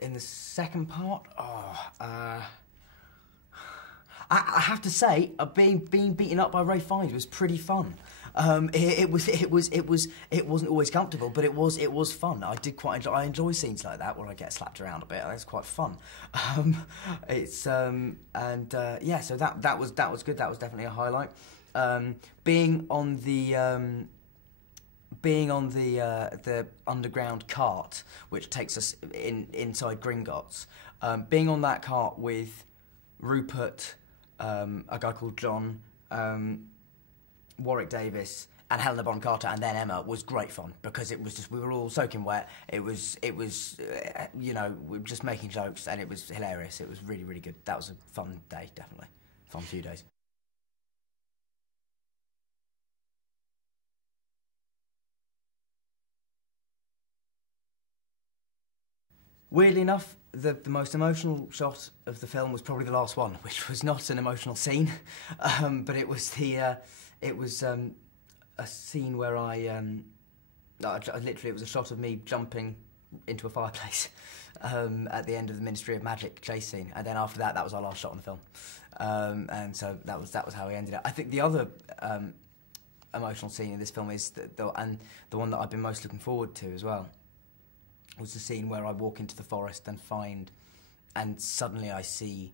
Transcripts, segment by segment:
In the second part, I have to say, being beaten up by Ray Fiennes was pretty fun. It wasn't always comfortable, but it was fun. I did quite enjoy. I enjoy scenes like that where I get slapped around a bit. It's quite fun. Yeah. So that was good. That was definitely a highlight. Being on the underground cart, which takes us inside Gringotts, being on that cart with Rupert, a guy called John, Warwick Davis, and Helena Bonham Carter, and then Emma, was great fun, because it was just, we were all soaking wet. It was you know, we were just making jokes, and it was hilarious. It was really, really good. That was a fun day, definitely. Fun few days. Weirdly enough, the most emotional shot of the film was probably the last one, which was not an emotional scene, but it was a scene where literally, it was a shot of me jumping into a fireplace at the end of the Ministry of Magic chase scene, and then after that, that was our last shot on the film, and so that was how we ended it. I think the other emotional scene in this film is the one that I've been most looking forward to as well, was the scene where I walk into the forest and suddenly I see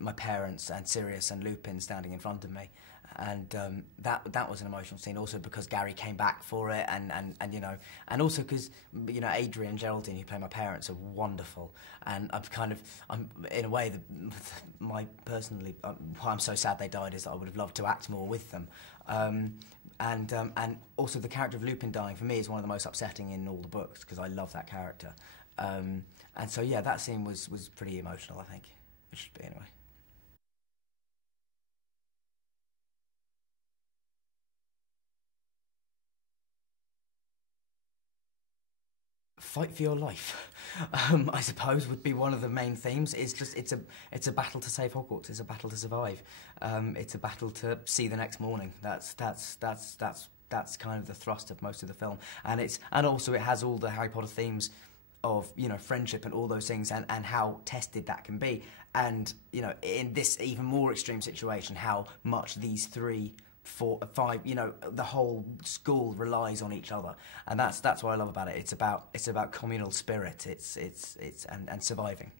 my parents and Sirius and Lupin standing in front of me, and that was an emotional scene, also because Gary came back for it, and you know, and also because, you know, Adrian and Geraldine, who play my parents, are wonderful, and I'm in a way, personally, why I'm so sad they died is that I would have loved to act more with them. And also the character of Lupin dying, for me, is one of the most upsetting in all the books, because I love that character. And so, yeah, that scene was pretty emotional, I think. It should be, anyway. Fight for your life, I suppose, would be one of the main themes. It's a battle to save Hogwarts. It's a battle to survive. It's a battle to see the next morning. That's kind of the thrust of most of the film. And also it has all the Harry Potter themes of, you know, friendship and all those things, and how tested that can be. And, you know, in this even more extreme situation, how much these 3, 4, 5, you know, the whole school relies on each other, and that's what I love about it. It's about communal spirit. And surviving.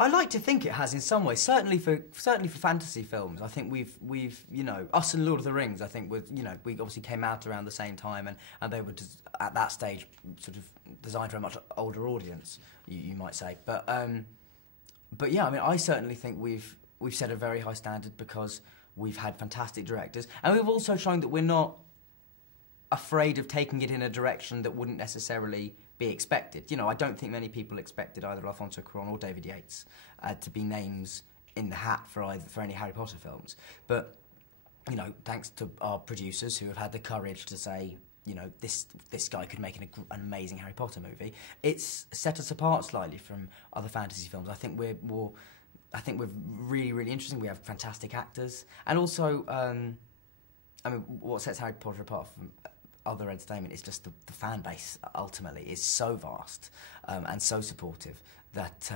I like to think it has in some ways. Certainly for fantasy films, I think we've you know, us and Lord of the Rings, I think, you know, we obviously came out around the same time, and they were just, at that stage, sort of designed for a much older audience, you might say. But yeah, I mean, I certainly think we've set a very high standard, because we've had fantastic directors, and we've also shown that we're not afraid of taking it in a direction that wouldn't necessarily be expected. You know, I don't think many people expected either Alfonso Cuarón or David Yates to be names in the hat for any Harry Potter films. But, you know, thanks to our producers, who have had the courage to say, you know, this guy could make an amazing Harry Potter movie, it's set us apart slightly from other fantasy films. I think we're really, really interesting. We have fantastic actors, and also, I mean, what sets Harry Potter apart from other entertainment is just the fan base, ultimately, is so vast, and so supportive that,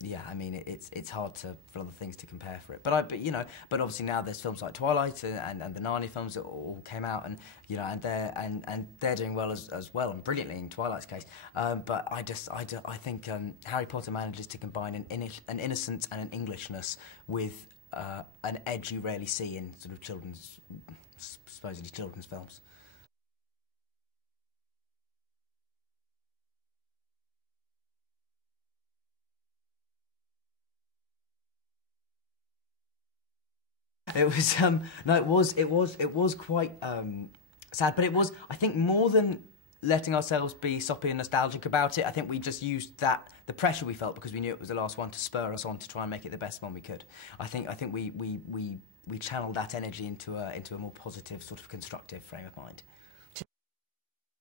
yeah, I mean, it's hard for other things to compare for it. But you know, but obviously now there's films like Twilight and the Narnia films that all came out, and, you know, and they're doing well as well, and brilliantly in Twilight's case. But I think Harry Potter manages to combine an innocence and an Englishness with an edge you rarely see in sort of supposedly children's films. It was no, it was quite sad, but it was, I think, more than letting ourselves be soppy and nostalgic about it. I think we just used the pressure we felt, because we knew it was the last one, to spur us on to try and make it the best one we could. I think we channeled that energy into a more positive, sort of constructive frame of mind.